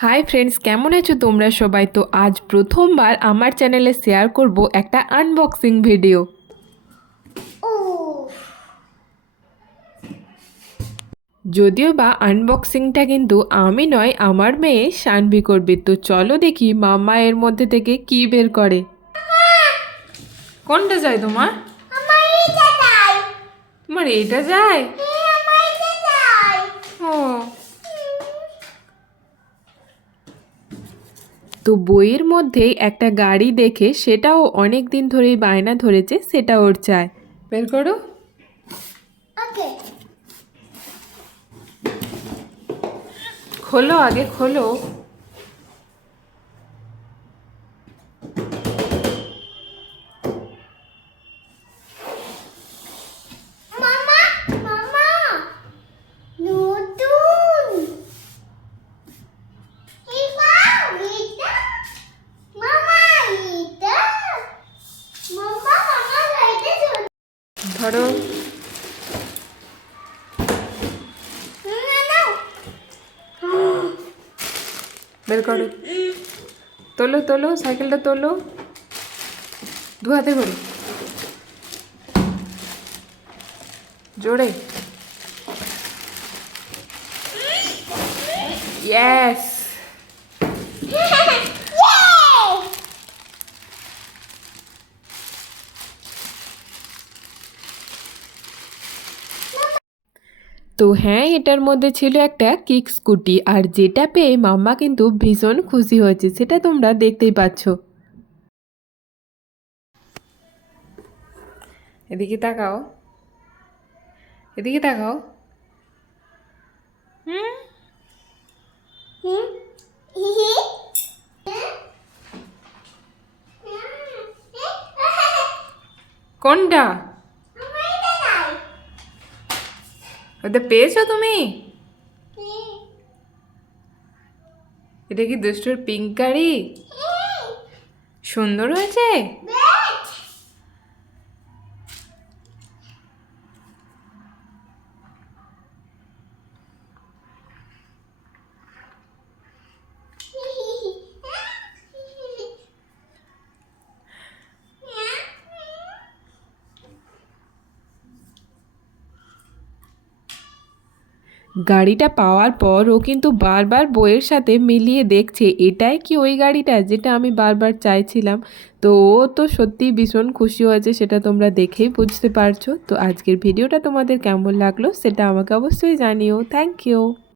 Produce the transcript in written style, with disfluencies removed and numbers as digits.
Hi friends, কেমন আছো তোমরা সবাই? তো আজ প্রথমবার আমার চ্যানেলে শেয়ার করব একটা আনবক্সিং ভিডিও। যদিও বা আনবক্সিংটা কিন্তু আমি নয়, আমার মেয়ে শানভি করবে। তো চলো দেখি মাম্মা এর মধ্যে থেকে কি বের করে। কোনটা যায় তোমার? তোমার এইটা যায়? ও, তো বইয়ের মধ্যেই একটা গাড়ি দেখে সেটাও অনেক দিন ধরেই বায়না ধরেছে, সেটা ওর চায়। বের করো। খোলো, আগে খোলো। ধরো। বের করো। তোলো তোলো, সাইকেলটা তোলো। দু হাতে করে জোরে। ইয়েস। তো হ্যাঁ, এটার মধ্যে ছিল একটা কিক স্কুটি, আর যেটা পেয়ে মাম্মা কিন্তু ভীষণ খুশি হয়েছে, সেটা তোমরা দেখতেই পাচ্ছ। এদিকে তাকাও, এদিকে তাকাও। হুম, কোনটা? ওটা পেয়েছো তুমি? এটা কি দুষ্টুর পিঙ্ক গাড়ি? সুন্দর হয়েছে। গাড়িটা পাওয়ার পর ও কিন্তু বারবার বইয়ের সাথে মিলিয়ে দেখছে এটাই কি ওই গাড়িটা যেটা আমি বারবার চাইছিলাম। তো ও তো সত্যিই ভীষণ খুশি হয়েছে, সেটা তোমরা দেখেই বুঝতে পারছো। তো আজকের ভিডিওটা তোমাদের কেমন লাগলো সেটা আমাকে অবশ্যই জানিও। Thank you.